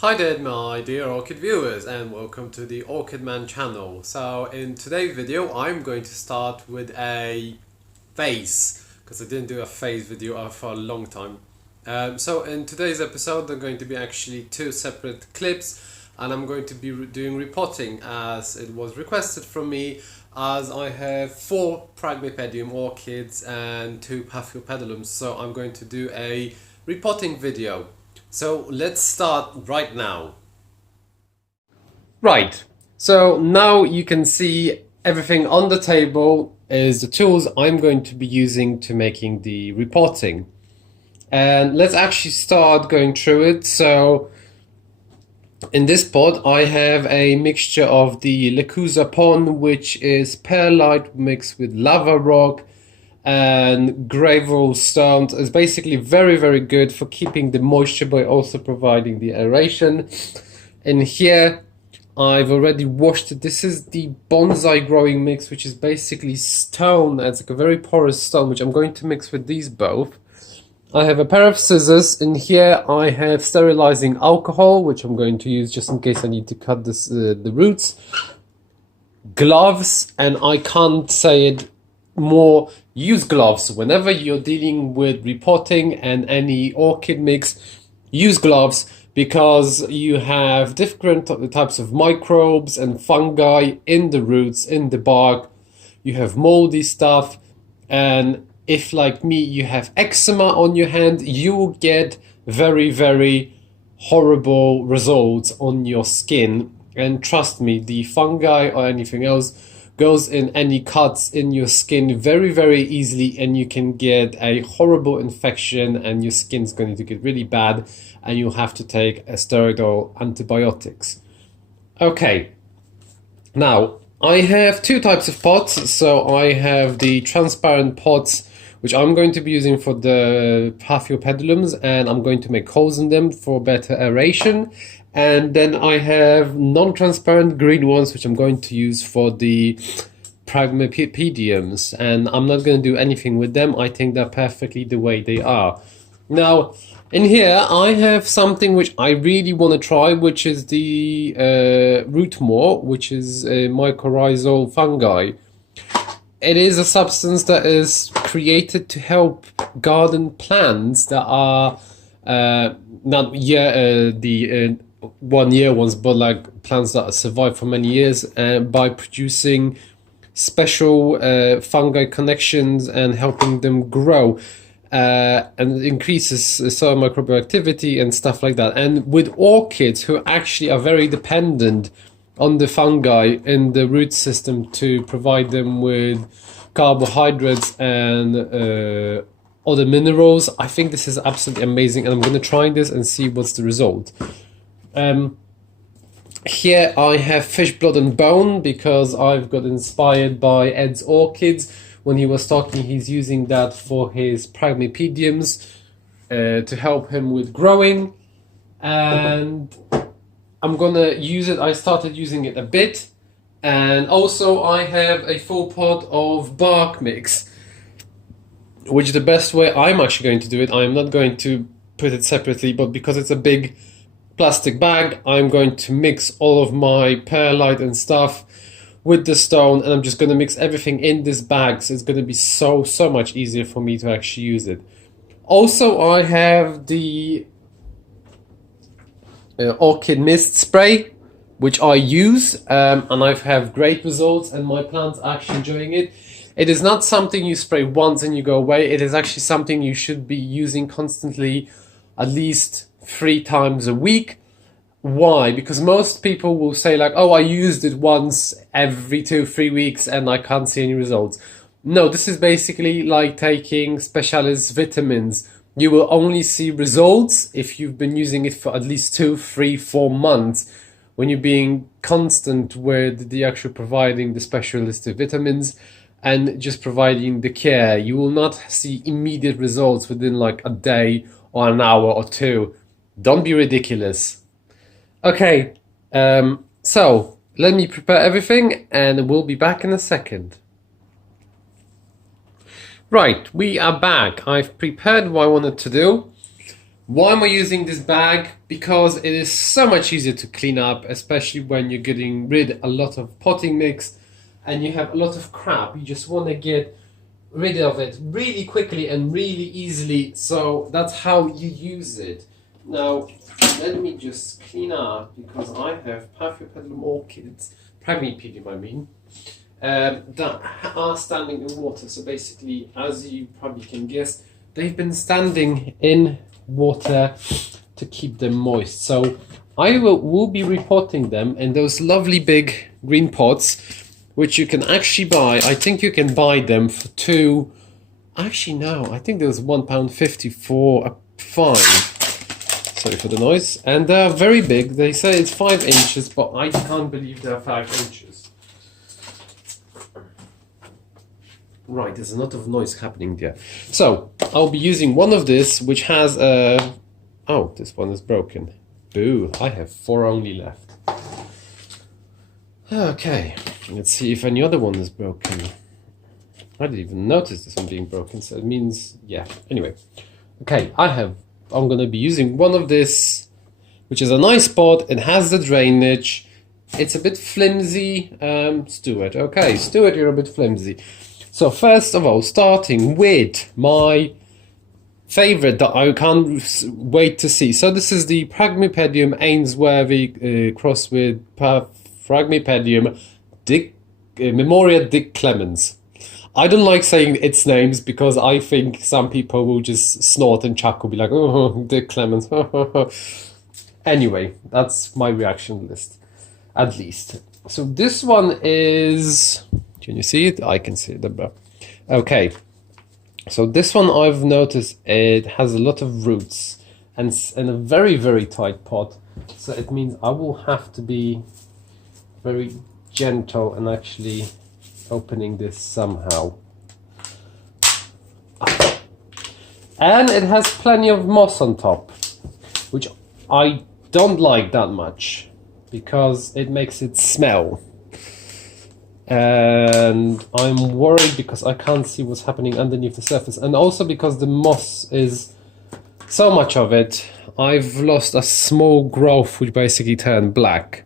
Hi there my dear orchid viewers and welcome to the Orchid Man channel. So in today's video I'm going to start with a vase because I didn't do a vase video for a long time. So in today's episode there are going to be actually two separate clips and I'm going to be doing repotting as it was requested from me, as I have 4 phragmipedium orchids and 2 paphiopedilums, so I'm going to do a repotting video. So let's start right now. Right, so now you can see everything on the table is the tools I'm going to be using to making the repotting. And let's actually start going through it. So in this pot I have a mixture of the Lecusa pon, which is perlite mixed with lava rock and gravel stones. Is basically very good for keeping the moisture but also providing the aeration. In here I've already washed it. This is the bonsai growing mix, which is basically stone. It's like a very porous stone, which I'm going to mix with these both. I have a pair of scissors. In here I have sterilizing alcohol, which I'm going to use just in case I need to cut this, the roots. Gloves, and I can't say it more, use gloves whenever you're dealing with repotting and any orchid mix. Use gloves because you have different types of microbes and fungi in the roots, in the bark. You have moldy stuff, and if like me you have eczema on your hand, you will get very horrible results on your skin. And trust me, the fungi or anything else goes in any cuts in your skin very easily, and you can get a horrible infection and your skin's going to get really bad and you'll have to take a steroidal antibiotics. Okay, now I have 2 types of pots. So I have the transparent pots, which I'm going to be using for the paphiopedilums, and I'm going to make holes in them for better aeration. And then I have non-transparent green ones, which I'm going to use for the phragmipediums, and I'm not going to do anything with them. I think they're perfectly the way they are. Now, in here I have something which I really want to try, which is the root more, which is a mycorrhizal fungi. It is a substance that is created to help garden plants that are not the 1 year ones, but like plants that survive for many years, by producing special fungi connections and helping them grow, and increases soil microbial activity and stuff like that. And with orchids, who actually are very dependent on the fungi in the root system to provide them with carbohydrates and other minerals, I think this is absolutely amazing, and I'm going to try this and see what's the result. Here I have fish blood and bone because I've got inspired by Ed's orchids. When he was talking, he's using that for his phragmipediums to help him with growing, and I'm gonna use it. I started using it a bit, and also I have a full pot of bark mix, which is the best way I'm actually going to do it. I'm not going to put it separately, but because it's a big plastic bag, I'm going to mix all of my perlite and stuff with the stone, and I'm just going to mix everything in this bag, so it's going to be so much easier for me to actually use it. Also, I have the orchid mist spray, which I use, and I have great results, and my plants are actually enjoying it. It is not something you spray once and you go away. It is actually something you should be using constantly, at least 3 times a week. Why? Because most people will say like, oh, I used it once every 2-3 weeks and I can't see any results. No, this is basically like taking specialist vitamins. You will only see results if you've been using it for at least 2, 3, 4 months, when you're being constant with the actual providing the specialist vitamins and just providing the care. You will not see immediate results within like a day or an hour or 2. Don't be ridiculous. Okay, so let me prepare everything and we'll be back in a second. Right, we are back. I've prepared what I wanted to do. Why am I using this bag? Because it is so much easier to clean up, especially when you're getting rid a lot of potting mix and you have a lot of crap. You just want to get rid of it really quickly and really easily. So that's how you use it. Now, let me just clean up because I have phragmipedium orchids, phragmipedium I mean, that are standing in water. So basically, as you probably can guess, they've been standing in water to keep them moist. So I will be repotting them in those lovely big green pots, which you can actually buy. I think you can buy them for two. Actually, no, I think there was £1.50 for a 5. Sorry for the noise. And they're very big. They say it's 5 inches, but I can't believe they're 5 inches. Right, there's a lot of noise happening there. So I'll be using one of this, which has a... Oh, this one is broken. Boo, I have 4 only left. Okay, let's see if any other one is broken. I didn't even notice this one being broken, so it means, yeah. Anyway, okay, I'm gonna be using one of this, which is a nice pot. It has the drainage. It's a bit flimsy. Stuart, okay, Stuart, you're a bit flimsy. So first of all, starting with my favorite that I can't wait to see. So this is the Phragmipedium Ainsworthy crossed with Phragmipedium Memoria Dick Clemens. I don't like saying its names because I think some people will just snort and chuckle, be like, oh, Dick Clemens. Anyway, that's my reaction list, at least. So this one is... Can you see it? I can see it. Okay. So this one I've noticed it has a lot of roots and a very, very tight pot. So it means I will have to be very gentle and actually opening this somehow. And it has plenty of moss on top, which I don't like that much because it makes it smell. And I'm worried because I can't see what's happening underneath the surface, and also because the moss is so much of it, I've lost a small growth which basically turned black.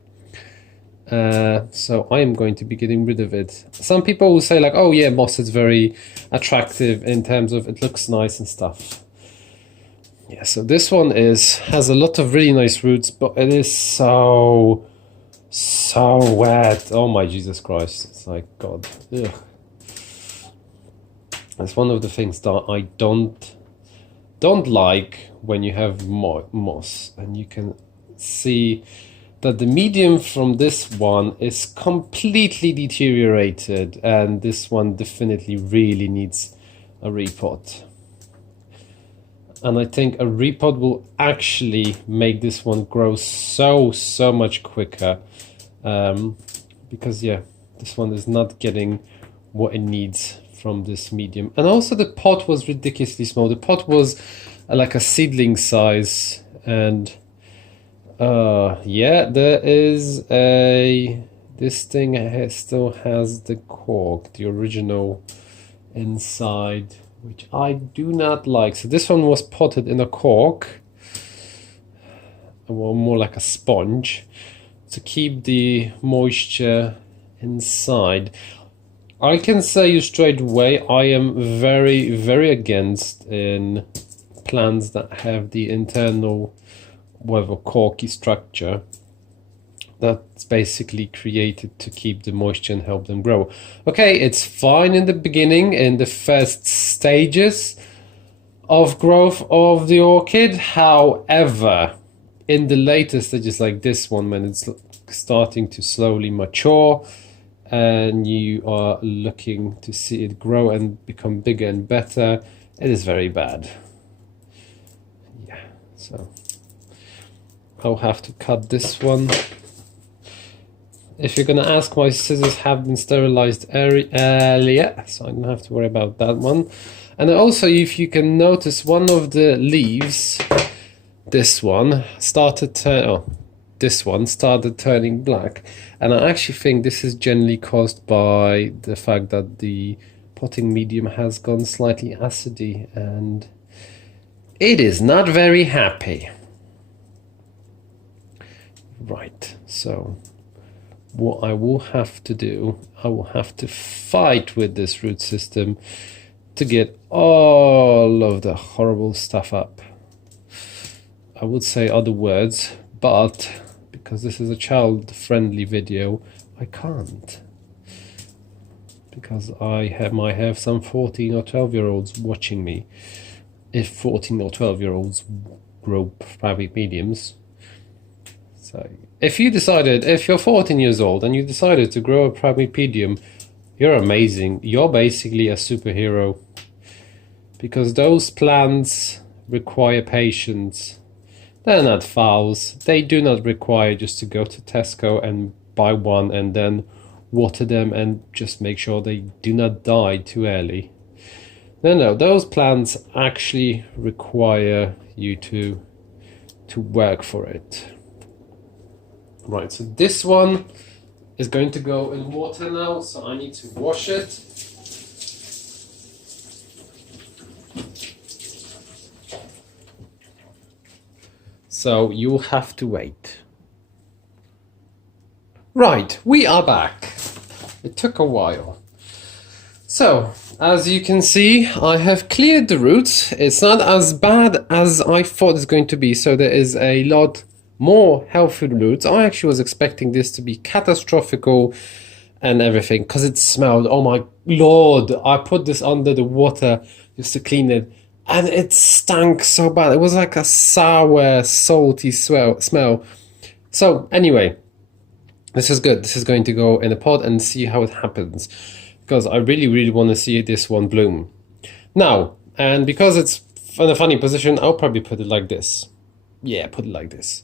So I am going to be getting rid of it. Some people will say like, oh yeah, moss is very attractive in terms of it looks nice and stuff. Yeah, so this one has a lot of really nice roots, but it is so wet. Oh my Jesus Christ. It's like, God. Ugh. That's one of the things that I don't like when you have moss, and you can see that the medium from this one is completely deteriorated, and this one definitely really needs a repot. And I think a repot will actually make this one grow so much quicker. Because yeah, this one is not getting what it needs from this medium. And also the pot was ridiculously small. The pot was like a seedling size. And yeah, there is this thing still has the cork, the original inside, which I do not like. So this one was potted in a cork, or more like a sponge, to keep the moisture inside. I can say you straight away, I am very against in plants that have the internal whatever corky structure that's basically created to keep the moisture and help them grow. Okay, it's fine in the beginning, in the first stages of growth of the orchid. However, in the later stages like this one, when it's starting to slowly mature and you are looking to see it grow and become bigger and better, it is very bad. Yeah, so I'll have to cut this one. If you're gonna ask, my scissors have been sterilized earlier, so I don't have to worry about that one. And also, if you can notice, one of the leaves, this one started turning black, and I actually think this is generally caused by the fact that the potting medium has gone slightly acidy, and It is not very happy. Right, so what I will have to do, I will have to fight with this root system to get all of the horrible stuff up. I would say other words, but because this is a child-friendly video, I can't. Because I might have some 14 or 12-year-olds watching me. If 14 or 12-year-olds grow phragmipediums. So if you're 14 years old and you decided to grow a phragmipedium, you're amazing. You're basically a superhero. Because those plants require patience. They're not fowls. They do not require just to go to Tesco and buy one and then water them and just make sure they do not die too early. No, those plants actually require you to work for it. Right, so this one is going to go in water now, so I need to wash it. So you'll have to wait. Right, we are back. It took a while. So, as you can see, I have cleared the roots. It's not as bad as I thought it's going to be, so there is a lot more healthy roots. I actually was expecting this to be catastrophical and everything, because it smelled, oh my lord, I put this under the water just to clean it, and it stank so bad. It was like a sour, salty smell. So, anyway, this is good. This is going to go in a pot and see how it happens, because I really want to see this one bloom. Now, and because it's in a funny position, I'll probably put it like this. Yeah, put it like this.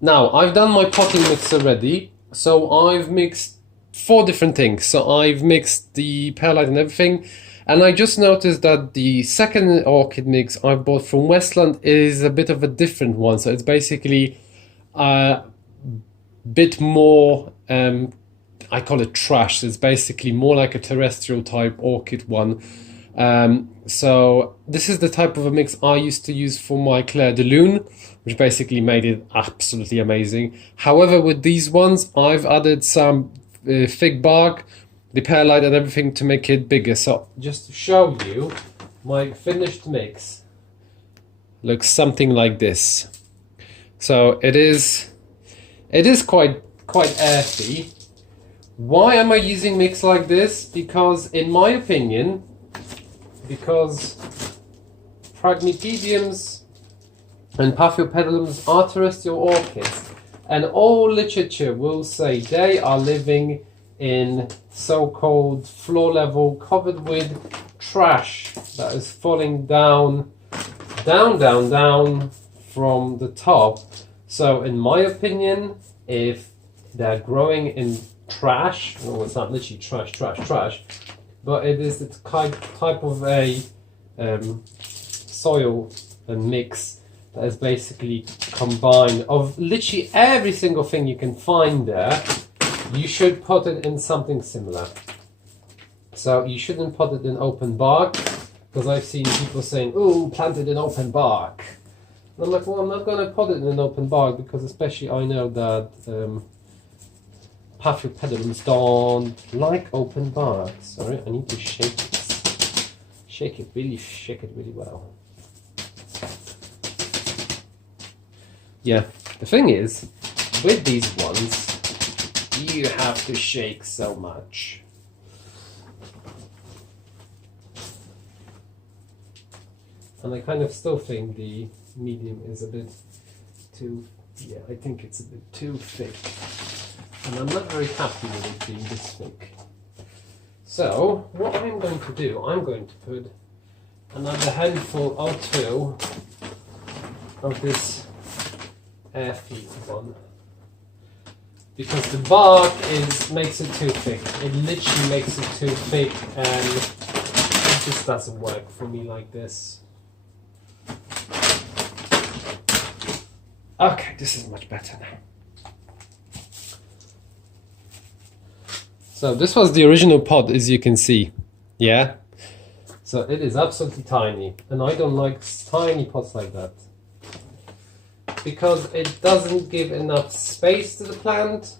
Now, I've done my potting mix already, so I've mixed 4 different things. So I've mixed the perlite and everything, and I just noticed that the second orchid mix I bought from Westland is a bit of a different one. So it's basically a bit more, I call it trash. It's basically more like a terrestrial type orchid one. So this is the type of a mix I used to use for my Claire de Lune, which basically made it absolutely amazing. However, with these ones, I've added some fig bark, the perlite and everything to make it bigger. So just to show you, my finished mix looks something like this. So it is quite earthy. Why am I using mix like this? Because in my opinion, because phragmipediums and paphiopedilums are terrestrial orchids, and all literature will say they are living in so-called floor level, covered with trash that is falling down from the top. So in my opinion, if they're growing in trash, well, it's not literally trash, but it is the type of a soil mix that is basically combined of literally every single thing you can find there. You should put it in something similar. So you shouldn't put it in open bark, because I've seen people saying, "Oh, plant it in open bark." And I'm like, well, I'm not going to put it in an open bark, because especially I know that paphiopedilums don't like open bark. Sorry, I need to shake it. Shake it really well. Yeah, the thing is, with these ones, you have to shake so much. And I kind of still think the medium is a bit too, yeah, I think it's a bit too thick. And I'm not very happy with it being this thick. So, what I'm going to do, I'm going to put another handful or 2 of this earthy one. Because the bark makes it too thick. It literally makes it too thick, and it just doesn't work for me like this. Okay, this is much better now. So this was the original pot, as you can see. Yeah. So it is absolutely tiny, and I don't like tiny pots like that because it doesn't give enough space to the plant,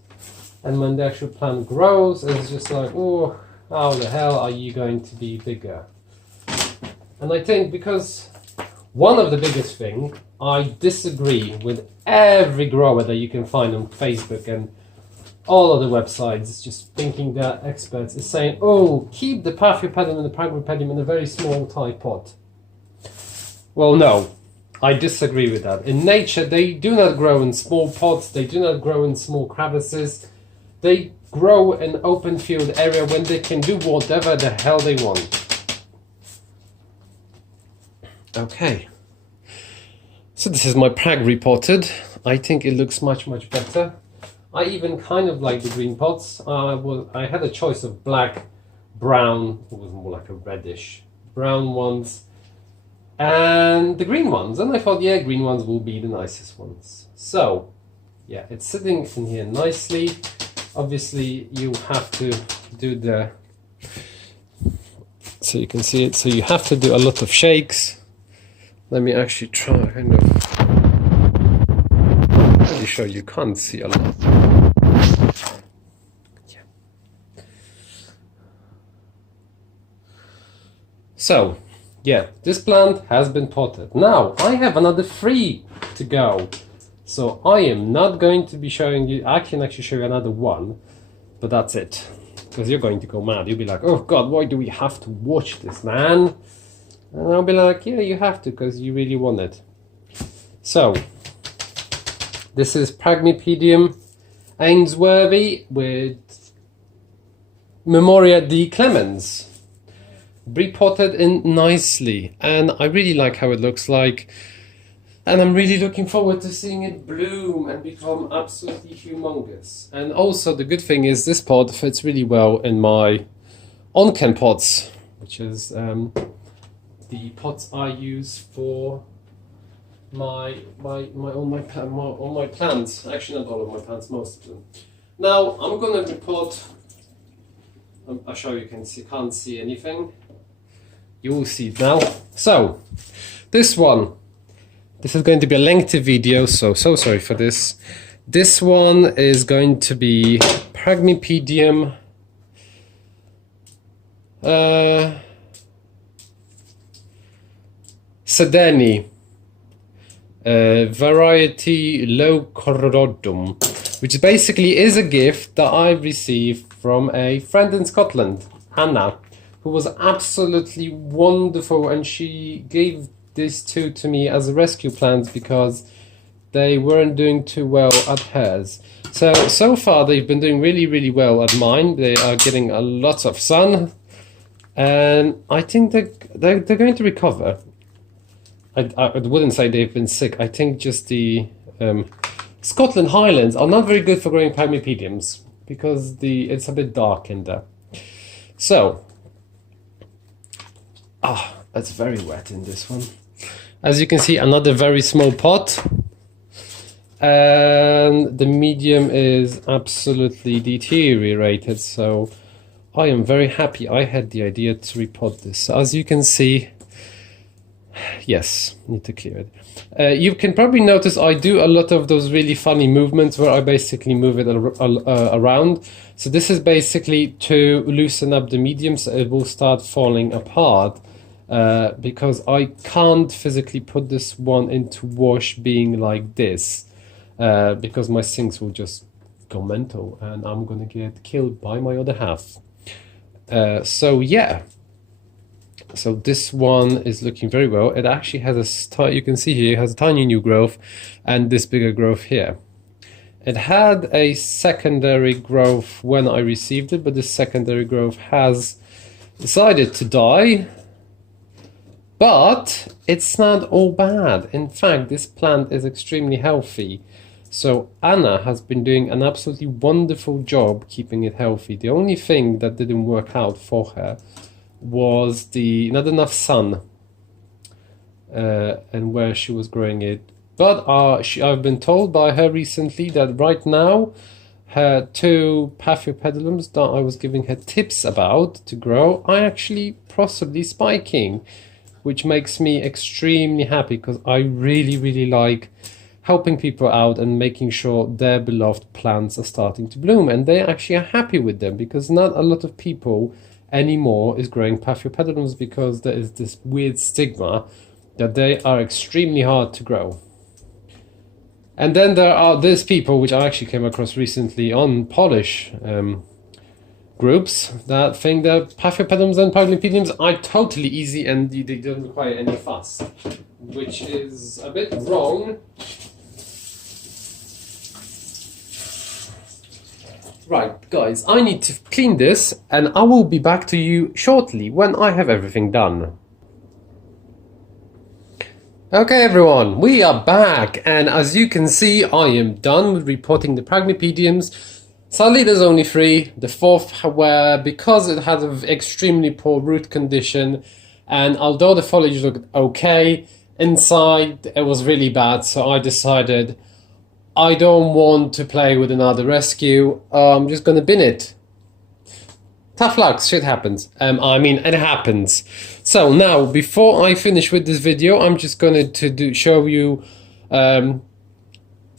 and when the actual plant grows, it's just like, oh, how the hell are you going to be bigger? And I think because one of the biggest thing, I disagree with every grower that you can find on Facebook and all other websites, just thinking that experts is saying, oh, keep the phragmipedium and the phragmipedium in a very small tight pot. Well, no, I disagree with that. In nature, they do not grow in small pots, they do not grow in small crevices, they grow in open field area when they can do whatever the hell they want. Okay, so this is my prag repotted. I think it looks much better. I even kind of like the green pots. I had a choice of black, brown, it was more like a reddish brown ones, and the green ones. And I thought, yeah, green ones will be the nicest ones. So, yeah, it's sitting in here nicely. Obviously, you have to do the, so you can see it, so you have to do a lot of shakes. Let me actually try kind of, pretty sure you can't see a lot. Yeah. So, yeah, this plant has been potted. Now, I have another 3 to go. So I am not going to be showing you, I can actually show you another one, but that's it. Because you're going to go mad. You'll be like, oh God, why do we have to watch this, man? And I'll be like, yeah, you have to, because you really want it. So, this is Phragmipedium Ainsworthy with Memoria di Clemens. Repotted in nicely. And I really like how it looks like. And I'm really looking forward to seeing it bloom and become absolutely humongous. And also the good thing is this pot fits really well in my on-can pots, which is the pots I use for all my plants. Actually, not all of my plants, most of them. Now I'm gonna repot. I'm sure you can't see anything. You will see it now. So this one. This is going to be a lengthy video, so sorry for this. This one is going to be Phragmipedium Sedeni, variety Locorodum, which basically is a gift that I received from a friend in Scotland, Anna, who was absolutely wonderful, and she gave these 2 to me as a rescue plants because they weren't doing too well at hers. So far they've been doing really well at mine. They are getting a lot of sun, and I think they're going to recover. I wouldn't say they've been sick. I think just the Scotland Highlands are not very good for growing phragmipediums because it's a bit dark in there. So, it's very wet in this one. As you can see, another very small pot. And the medium is absolutely deteriorated. So I am very happy I had the idea to repot this. So as you can see, yes, need to clear it. You can probably notice I do a lot of those really funny movements where I basically move it around. So this is basically to loosen up the medium so it will start falling apart. Because I can't physically put this one into wash being like this, because my sinks will just go mental and I'm gonna get killed by my other half. So yeah, so this one is looking very well. It actually has you can see here, it has a tiny new growth and this bigger growth here. It had a secondary growth when I received it, but this secondary growth has decided to die. But it's not all bad. In fact, this plant is extremely healthy. So Anna has been doing an absolutely wonderful job keeping it healthy. The only thing that didn't work out for her was not enough sun and where she was growing it. But I've been told by her recently that right now her 2 phragmipediums that I was giving her tips about to grow are actually possibly spiking, which makes me extremely happy because I really like helping people out and making sure their beloved plants are starting to bloom, and they actually are happy with them, because not a lot of people anymore is growing phragmipediums because there is this weird stigma that they are extremely hard to grow. And then there are these people, which I actually came across recently on Polish groups, that think that phragmipediums and phragmipediums are totally easy and they don't require any fuss, which is a bit wrong. Right, guys, I need to clean this, and I will be back to you shortly when I have everything done. Okay everyone, we are back, and as you can see, I am done with repotting the phragmipediums. Sadly there's only 3, the 4th where, because it had an extremely poor root condition, and although the foliage looked okay, inside it was really bad, so I decided I don't want to play with another rescue. I'm just gonna bin it. Tough luck, shit happens. It happens. So now, before I finish with this video, I'm just going to show you what I'm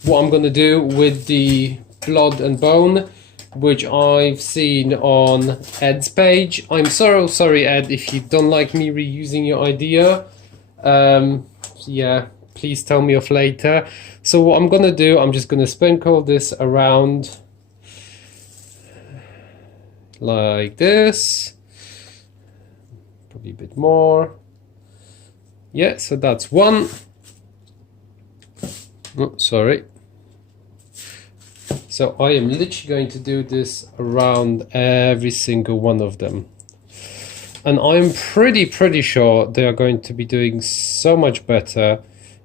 going to do with the blood and bone, which I've seen on Ed's page. I'm so sorry, Ed, if you don't like me reusing your idea. Yeah, please tell me off later. So what I'm going to do, I'm just going to sprinkle this around like this, probably a bit more. Yeah, so that's 1. Oh, sorry. So I am literally going to do this around every single one of them, and I'm pretty sure they are going to be doing so much better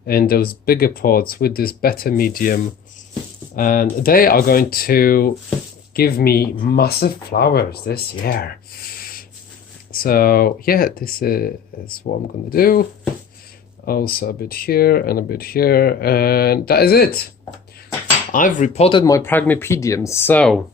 in those bigger pots with this better medium, and they are going to give me massive flowers this year. So yeah, this is what I'm gonna do. Also a bit here and a bit here, and that is it. I've repotted my phragmipediums. So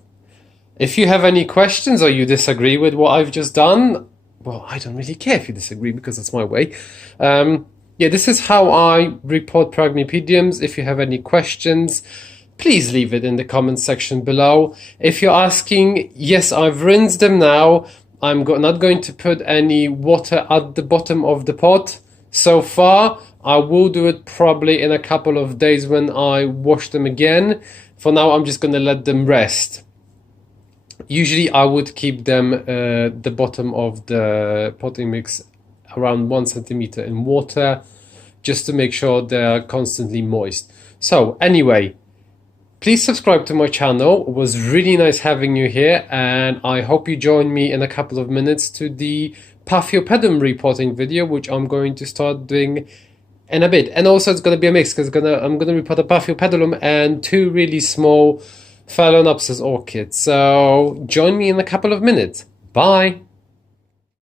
if you have any questions or you disagree with what I've just done, well, I don't really care if you disagree because it's my way. Yeah, this is how I repot phragmipediums. If you have any questions, please leave it in the comment section below. If you're asking, yes, I've rinsed them now. I'm not going to put any water at the bottom of the pot so far. I will do it probably in a couple of days when I wash them again. For now, I'm just going to let them rest. Usually I would keep them the bottom of the potting mix around 1 centimeter in water, just to make sure they're constantly moist. So anyway, please subscribe to my channel. It was really nice having you here, and I hope you join me in a couple of minutes to the phragmipedium repotting video, which I'm going to start doing in a bit. And also it's going to be a mix, because I'm going to repot a phragmipedium and 2 really small Phalaenopsis orchids. So join me in a couple of minutes. Bye!